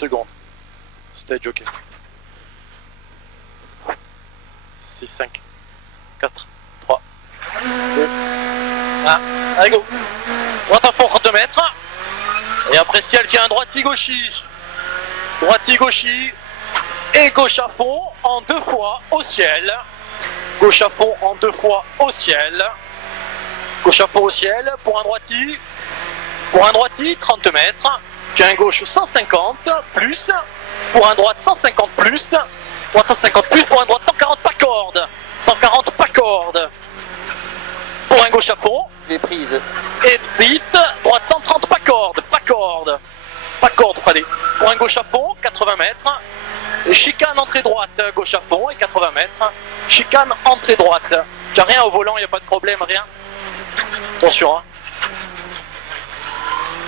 Secondes. Stage ok. 6, 5, 4, 3, 2, 1. Allez go. Droite à fond 30 mètres. Et après ciel tient droiti-gauchi. Droiti-gauchi. Et gauche à fond en 2 fois au ciel. Gauche à fond en 2 fois au ciel. Gauche à fond au ciel pour un droiti. Pour un droiti 30 mètres. Puis un gauche 150 plus, pour un droite 150 plus, droite 150 plus, pour un droite 140 pas corde, 140 pas corde, pour un gauche à fond, les prises, et vite, droite 130 pas corde, fallait, pour un gauche à fond, 80 mètres, et chicane entrée droite, gauche à fond, et 80 mètres, chicane entrée droite, j'ai rien au volant, il n'y a pas de problème, rien, attention hein.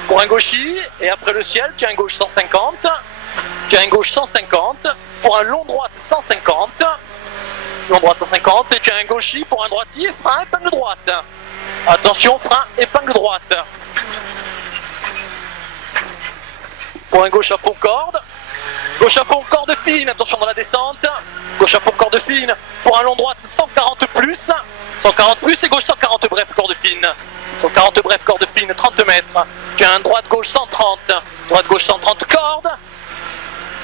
Pour un gauchi, et après le ciel, tu as un gauche 150, tu as un gauche 150, pour un long droite 150, long droite 150, et tu as un gauchi pour un droitier, frein, épingle droite. Attention, frein, épingle droite. Pour un gauche à fond corde fine, attention dans la descente, gauche à fond corde fine, pour un long droite 140 plus, et gauche 140 bref, corde fine. 140 bref, corde fine, 30 mètres. Tu as un droite-gauche 130. Droite-gauche 130 corde.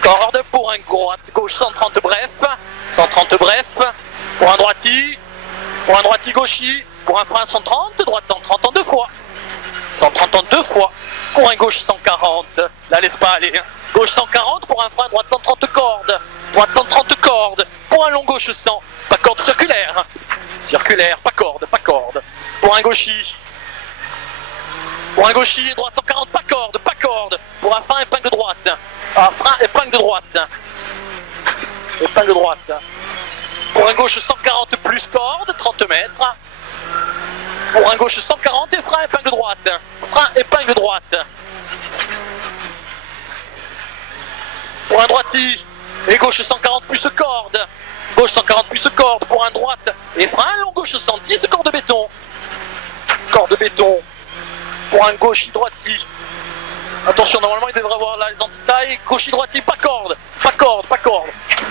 Corde pour un droite-gauche 130 bref. 130 bref. Pour un droiti. Pour un droiti-gauchi. Pour un frein 130. Droite 130 en 2 fois. 130 en 2 fois. Pour un gauche 140. Là, laisse pas aller. Gauche 140 pour un frein droite 130 corde. Droite 130 corde. Pour un long gauche 100. Pas corde circulaire. Circulaire, pas corde. Pour un gauchi. Pour un gauchi, droite 140, pas corde. Pour un frein, épingle droite. Frein, épingle droite. Pour un gauche 140 plus corde, 30 mètres. Pour un gauche 140 et frein, épingle droite. Frein, épingle droite. Pour un droiti, et gauche 140 plus corde. Gauche 140 plus corde. Pour un droite et frein, long gauche 110, corde béton. Pour un gauchi droiti. Attention, normalement il devrait avoir là les anti-tailles. Gauchi droiti, pas corde.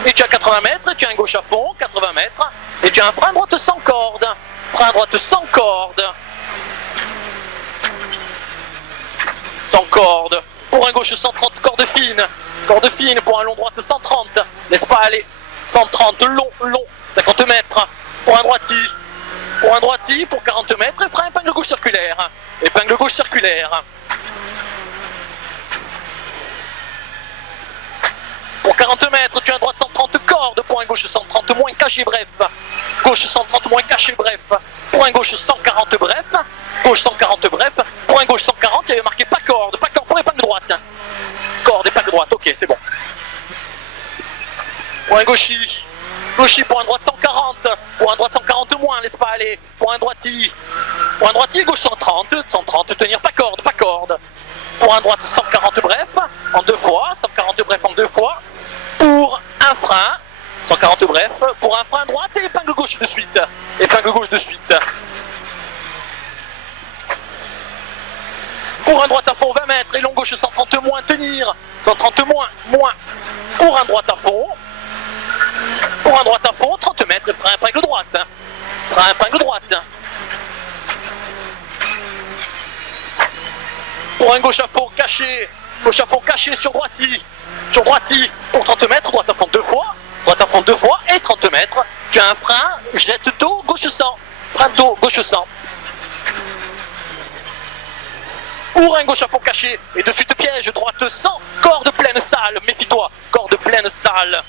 Et tu as 80 mètres, tu as un gauche à fond, 80 mètres. Et tu as un frein droite sans corde. Sans corde. Pour un gauche 130, corde fine. Pour un long droite 130. Laisse pas aller. 130, long. 50 mètres. Pour un droiti, pour 40 mètres, et frein, épingle gauche circulaire. Pour 40 mètres, tu as un droite 130 corde, pour un gauche 130 moins caché bref. Gauche 130 moins caché bref. Pour un gauche 140 bref. Gauche 140 bref. Pour un gauche 140, il y avait marqué pas corde pour épingle droite. Corde, épingle droite, ok, c'est bon. Pour un gauchi, pour un droite 140, pour un droite 140 moins, laisse pas aller. Pour un droiti, gauche 130, tenir pas corde. Pour un droite 140 bref, en 2 fois, 140 bref en 2 fois. Pour un frein, 140 bref, pour un frein droite et épingle gauche de suite. Pour un droite à fond 20 mètres et long gauche 130 moins, tenir. 130 moins. Pour un droite à fond. Pour un droite à fond, 30 mètres, frein épingle droite. Pour un gauche à fond caché sur droiti, pour 30 mètres, droite à fond 2 fois, et 30 mètres, tu as un frein, jette dos, gauche 100, frein dos, gauche 100. Pour un gauche à fond caché, et de suite piège, droite 100, corde pleine salle, méfie-toi, corde pleine salle.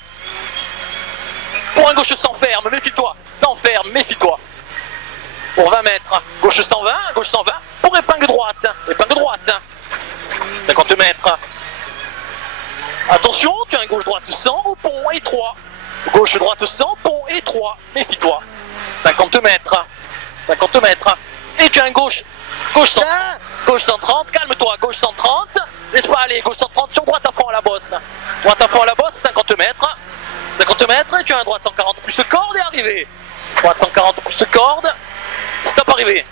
Pour un gauche sans ferme, méfie-toi. Pour 20 mètres, gauche 120, pour épingle droite. 50 mètres. Attention, tu as un gauche-droite 100 au pont et 3. Gauche-droite 100, pont et 3, méfie-toi. 50 mètres. Et tu as un gauche, gauche 130, calme-toi, gauche 130, laisse pas aller, gauche 130 sur droite à fond à la bosse. Droite à fond à la bosse, 50 mètres, et tu as un droite 140 plus corde et arrivé. Droite 140 plus corde, stop arrivé.